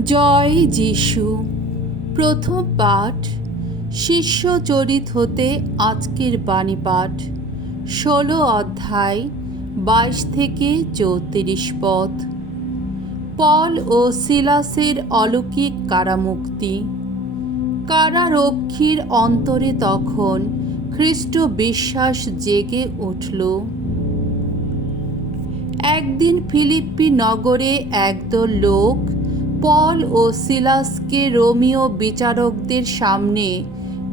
জয় যিশু। প্রথম পাঠ শিষ্যচরিত হতে আজকের বাণী পাঠ 16 অধ্যায় 22 থেকে 34 পদ। পল ও সিলাসের অলৌকিক কারামুক্তি। কারারক্ষীর অন্তরে তখন খ্রিস্ট বিশ্বাস জেগে উঠল। একদিন ফিলিপ্পি নগরে একদল লোক পল ও সিলাসকে রোমীয় বিচারকদের সামনে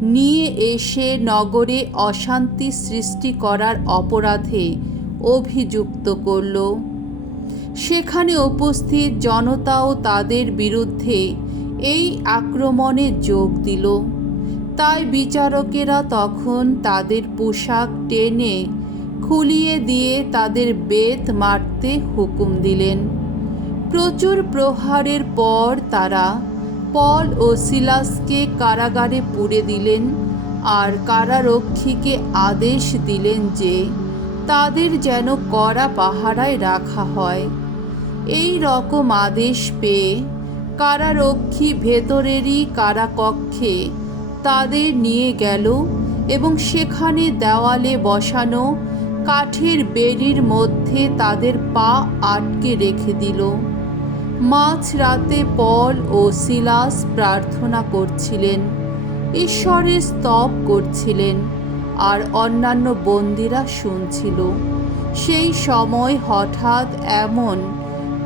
নিয়ে এসে নগরে অশান্তি সৃষ্টি করার অপরাধে অভিযুক্ত করল। সেখানে উপস্থিত জনতাও তাদের বিরুদ্ধে এই আক্রমণে যোগ দিল। তাই বিচারকেরা তখন তাদের পোশাক টেনে খুলিয়ে দিয়ে তাদের বেত মারতে হুকুম দিলেন। প্রচুর প্রহারের পর তারা পল ও সিলাসকে কারাগারে পুরে দিলেন আর কারারক্ষীকে আদেশ দিলেন যে তাদের যেন কড়া পাহারায় রাখা হয়। এই রকম আদেশ পেয়ে কারারক্ষী ভেতরেরই কারাকক্ষে তাদের নিয়ে গেল এবং সেখানে দেওয়ালে বসানো কাঠের বেড়ির মধ্যে তাদের পা আটকে রেখে দিল। মাঝরাতে পল ও সিলাস প্রার্থনা করছিলেন, ঈশ্বরের স্তব করছিলেন আর অন্যান্য বন্দীরা শুনছিল। সেই সময় হঠাৎ এমন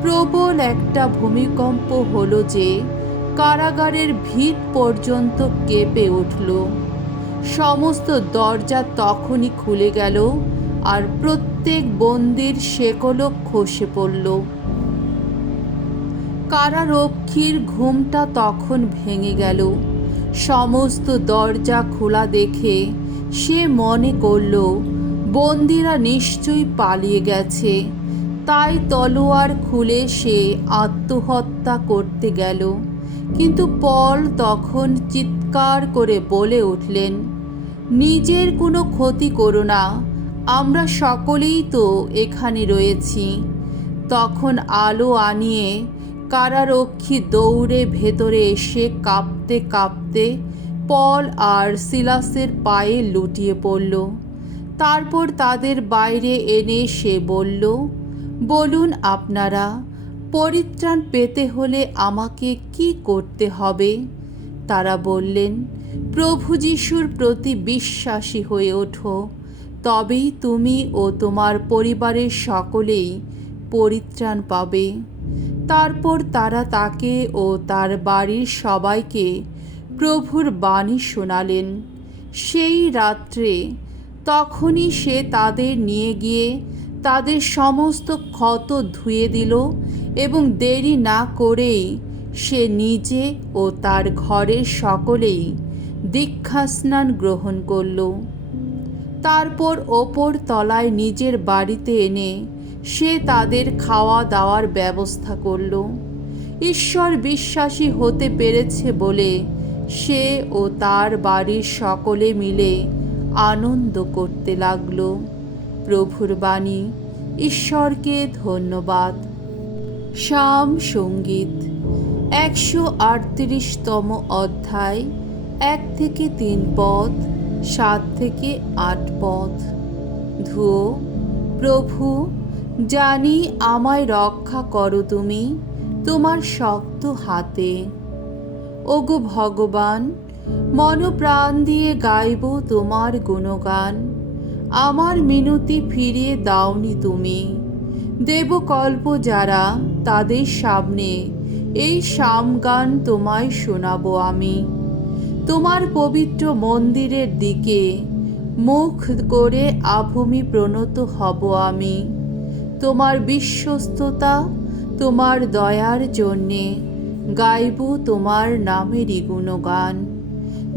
প্রবল একটা ভূমিকম্প হলো যে কারাগারের ভিত পর্যন্ত কেঁপে উঠল। সমস্ত দরজা তখনই খুলে গেল আর প্রত্যেক বন্দীর শেকলও খসে পড়ল। কারারক্ষীর ঘুমটা তখন ভেঙে গেল। সমস্ত দরজা খোলা দেখে সে মনে করল বন্দীরা নিশ্চয়ই পালিয়ে গেছে। তাই তলোয়ার খুলে সে আত্মহত্যা করতে গেল। কিন্তু পল তখন চিৎকার করে বলে উঠলেন, নিজের কোনো ক্ষতি করো না, আমরা সকলেই তো এখানে রয়েছি। তখন আলো আনিয়ে কারারক্ষী দৌড়ে ভেতরে এসে কাঁপতে কাঁপতে পল আর সিলাসের পায়ে লুটিয়ে পড়ল। তারপর তাদের বাইরে এনে সে বলল, বলুন আপনারা, পরিত্রাণ পেতে হলে আমাকে কি করতে হবে? তারা বললেন, প্রভু যিশুর প্রতি বিশ্বাসী হয়ে ওঠো, তবেই তুমি ও তোমার পরিবারের সকলেই পরিত্রাণ পাবে। তারপর তারা তাকে ও তার বাড়ির সবাইকে প্রভুর বাণী শোনালেন। সেই রাত্রে তখনই সে তাদের নিয়ে গিয়ে তাদের সমস্ত ক্ষত ধুয়ে দিল এবং দেরি না করেই সে নিজে ও তার ঘরের সকলেই দীক্ষাস্নান গ্রহণ করল। তারপর ওপর তলায় নিজের বাড়িতে এনে সে তাদের খাওয়া দাওয়ার ব্যবস্থা করল। ঈশ্বর বিশ্বাসী হতে পেরেছে বলে সে ও তার বাড়ির সকলে মিলে আনন্দ করতে লাগল। প্রভুর বাণী। ঈশ্বরকে ধন্যবাদ। সাম সঙ্গীত 138তম অধ্যায় 1 থেকে 3 পদ, 7 থেকে 8 পদ। ধুয়ো। প্রভু, জানি আমায় রক্ষা করো তুমি তোমার শক্ত হাতে। ওগো ভগবান, মনপ্রাণ দিয়ে গাইব তোমার গুণগান। আমার মিনতি ফিরিয়ে দাওনি তুমি। দেবকল্প যারা, তাদের সামনে এই সামগান তোমায় শোনাবো আমি। তোমার পবিত্র মন্দিরের দিকে মুখ করে আভূমি প্রণত হব আমি। তোমার বিশ্বস্ততা, তোমার দয়ার জন্যে গাইব তোমার নামেরই গুণগান।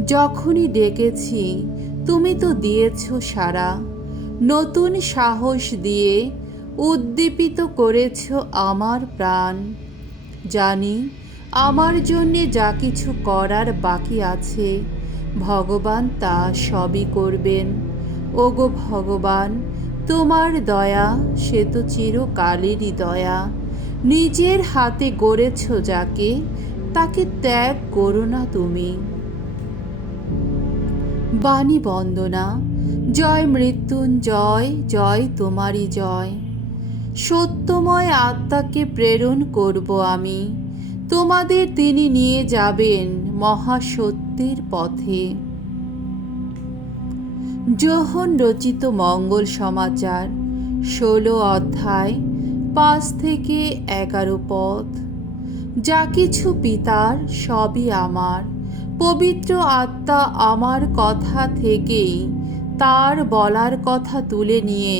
যখনই ডেকেছি তুমি তো দিয়েছ সাড়া, নতুন সাহস দিয়ে উদ্দীপিত করেছ আমার প্রাণ। জানি আমার জন্যে যা কিছু করার বাকি আছে, ভগবান তা সবই করবেন। ওগো ভগবান, তোমার দয়া সে তো চিরকালেরই দয়া। নিজের হাতে গড়েছ যাকে, তাকে ত্যাগ করো না তুমি। বাণী বন্দনা। জয় মৃত্যুঞ্জয়, জয় তোমারই জয়। সত্যময় আত্মাকে প্রেরণ করব আমি, তোমাদের তিনি নিয়ে যাবেন মহাসত্যের পথে। যোহন রচিত মঙ্গল সমাচার 16 অধ্যায় 5 থেকে 11 পদ। যা কিছু পিতার সবই আমার। পবিত্র আত্মা আমার কথা থেকেই তার বলার কথা তুলে নিয়ে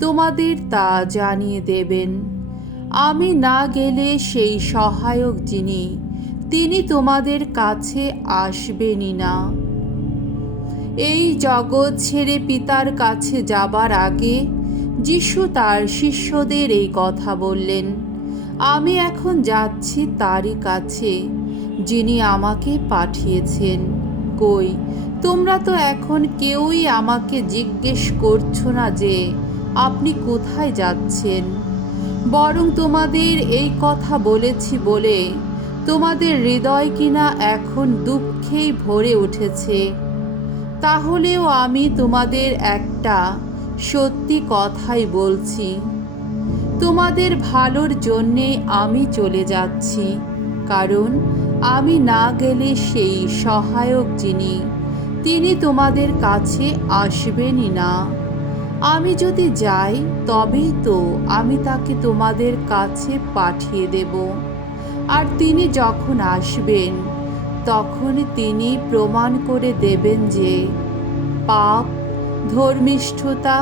তোমাদের তা জানিয়ে দেবেন। আমি না গেলে সেই সহায়ক যিনি, তিনি তোমাদের কাছে আসবেনই না। এই জগৎ ছেড়ে পিতার কাছে যাবার আগে যিশু তার শিষ্যদের এই কথা বললেন, আমি এখন যাচ্ছি তারই কাছে, যিনি আমাকে পাঠিয়েছেন। কই, তোমরা তো এখন কেউই আমাকে জিজ্ঞেস করছো না যে আপনি কোথায় যাচ্ছেন। বরং তোমাদের এই কথা বলেছি বলে তোমাদের হৃদয় কিনা এখন দুঃখেই ভরে উঠেছে। তাহলেও আমি তোমাদের একটা সত্যি কথাই বলছি, তোমাদের ভালোর জন্যে আমি চলে যাচ্ছি। কারণ আমি না গেলে সেই সহায়ক যিনি, তিনি তোমাদের কাছে আসবেনই না। আমি যদি যাই তবেই তো আমি তাকে তোমাদের কাছে পাঠিয়ে দেব। আর তিনি যখন আসবেন তখন তিনি প্রমাণ করে দেবেন যে পাপ, ধর্মিষ্ঠতা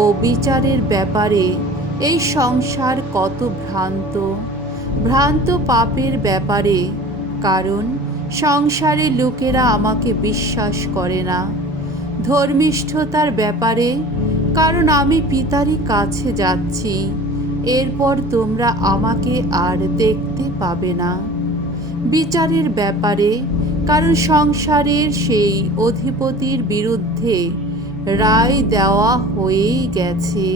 ও বিচারের ব্যাপারে এই সংসার কত ভ্রান্ত পাপের ব্যাপারে, কারণ সংসারের লোকেরা আমাকে বিশ্বাস করে না। ধর্মিষ্ঠতার ব্যাপারে, কারণ আমি পিতারই কাছে যাচ্ছি, এরপর তোমরা আমাকে আর দেখতে পাবে না। বিচারের ব্যাপারে, কারণ সংসারের সেই অধিপতির বিরুদ্ধে রায় দেওয়া হয়েই গেছে।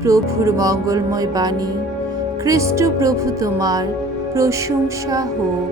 প্রভুর মঙ্গলময় বাণী। খ্রিস্ট প্রভু তোমার প্রশংসা হোক।